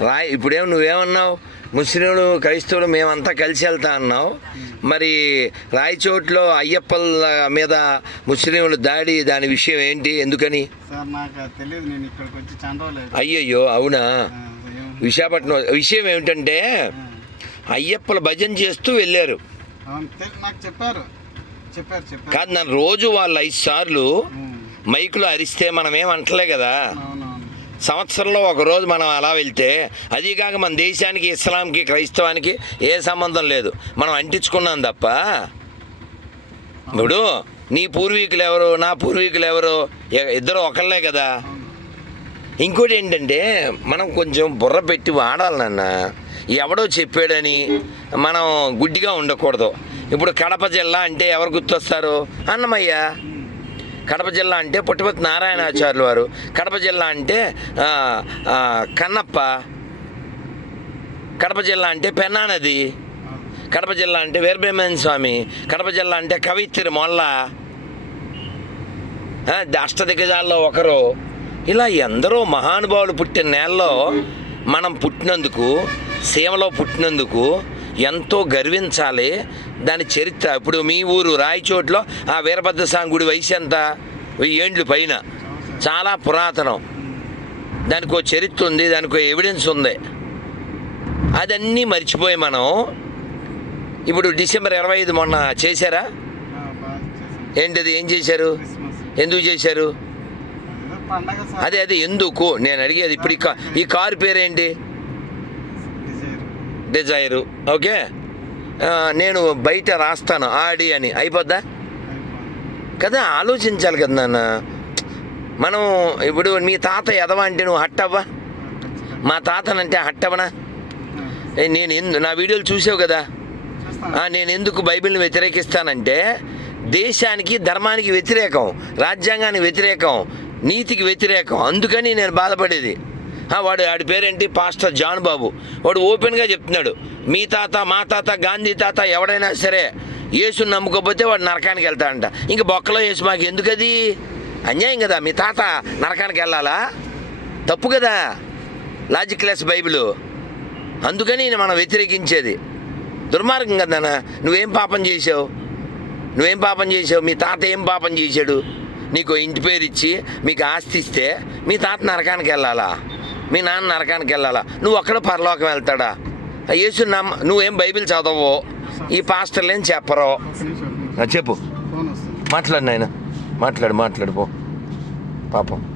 రాయ్ ఇప్పుడేం నువ్వేమన్నావు? ముస్లింలు క్రైస్తవులు మేమంతా కలిసి వెళ్తా అన్నావు. మరి రాయచోట్లో అయ్యప్పల మీద ముస్లింలు దాడి దాని విషయం ఏంటి? ఎందుకని? అయ్యయ్యో అవునా? విశాఖపట్నం విషయం ఏమిటంటే అయ్యప్పల భజన చేస్తూ వెళ్ళారు. చెప్పారు. కాదు నన్ను రోజు వాళ్ళు ఐదు సార్లు మైకులో అరిస్తే మనం ఏం అంటలే కదా. సంవత్సరంలో ఒక రోజు మనం అలా వెళ్తే అది కాక మన దేశానికి ఇస్లాంకి క్రైస్తవానికి ఏ సంబంధం లేదు. మనం అంటించుకున్నాం తప్ప. ఇప్పుడు నీ పూర్వీకులు ఎవరు నా పూర్వీకులు ఎవరు? ఇద్దరు ఒకళ్ళే కదా. ఇంకోటి ఏంటంటే మనం కొంచెం బుర్ర పెట్టి వాడాలి నాన్న. ఎవడో చెప్పాడని మనం గుడ్డిగా ఉండకూడదు. ఇప్పుడు కడప జిల్లా అంటే ఎవరు గుర్తొస్తారు? అన్నమయ్య. కడప జిల్లా అంటే పుట్టపతి నారాయణాచార్యులు వారు. కడప జిల్లా అంటే కన్నప్ప. కడప జిల్లా అంటే పెన్నా నది. కడప జిల్లా అంటే వీరబ్రహ్మణ్య స్వామి. కడప జిల్లా అంటే కవిత్రి మొల్ల. అష్టదిగ్గజాల్లో ఒకరు. ఇలా ఎందరో మహానుభావులు పుట్టిన నేలలో మనం పుట్టినందుకు సీమలో పుట్టినందుకు ఎంతో గర్వించాలి. దాని చరిత్ర. ఇప్పుడు మీ ఊరు రాయచోట్లో ఆ వీరభద్రస్వామి గుడి వయసు ఎంత? వెయ్యి ఏండ్లు పైన. చాలా పురాతనం. దానికి ఒక చరిత్ర ఉంది దానికి ఎవిడెన్స్ ఉంది. అదన్నీ మర్చిపోయి మనం. ఇప్పుడు డిసెంబర్ ఇరవై ఐదు మొన్న చేశారా? ఏంటిది? ఏం చేశారు? ఎందుకు చేశారు? అదే అదే ఎందుకు? నేను అడిగేది ఇప్పుడు ఈ కారు పేరేంటి? Dzire okay? నేను బయట రాస్తాను ఆడి అని. అయిపోద్దా? కదా ఆలోచించాలి కదా నాన్న. మనం ఇప్పుడు మీ తాత ఎదవా అంటే నువ్వు హట్టవ్వా? మా తాతనంటే హట్టవనా? నేను ఎందు నా వీడియోలు చూసావు కదా? నేను ఎందుకు బైబిల్ని వ్యతిరేకిస్తానంటే దేశానికి ధర్మానికి వ్యతిరేకం రాజ్యాంగానికి వ్యతిరేకం నీతికి వ్యతిరేకం. అందుకని నేను బాధపడేది. వాడు వాడి పేరేంటి? Pastor John Babu. వాడు ఓపెన్గా చెప్తున్నాడు. మీ తాత మా తాత గాంధీ తాత ఎవడైనా సరే యేసుని నమ్ముకోకపోతే వాడు నరకానికి వెళ్తాడంట. ఇంక బొక్కలో యేసు మాకు ఎందుకది? అన్యాయం కదా. మీ తాత నరకానికి వెళ్ళాలా? తప్పు కదా. Logic class Bible. అందుకని మనం వ్యతిరేకించేది. దుర్మార్గం కదా నువ్వేం పాపం చేసావు నువ్వేం పాపం చేసావు మీ తాత ఏం పాపం చేశాడు? నీకు ఇంటి పేరు ఇచ్చి మీకు ఆస్తి ఇస్తే మీ తాత నరకానికి వెళ్ళాలా? మీ నాన్న నరకానికి వెళ్ళాలా? నువ్వు ఒక్కడ పరలోకం వెళ్తాడా? యేసు నమ్మ నువ్వేం బైబిల్ చదవవు? ఈ పాస్టర్లు ఏం చెప్పరు? చెప్పు. ఫోన్ వస్తుంది. మాట్లాడు నాయన. మాట్లాడు మాట్లాడు పో. పాపం.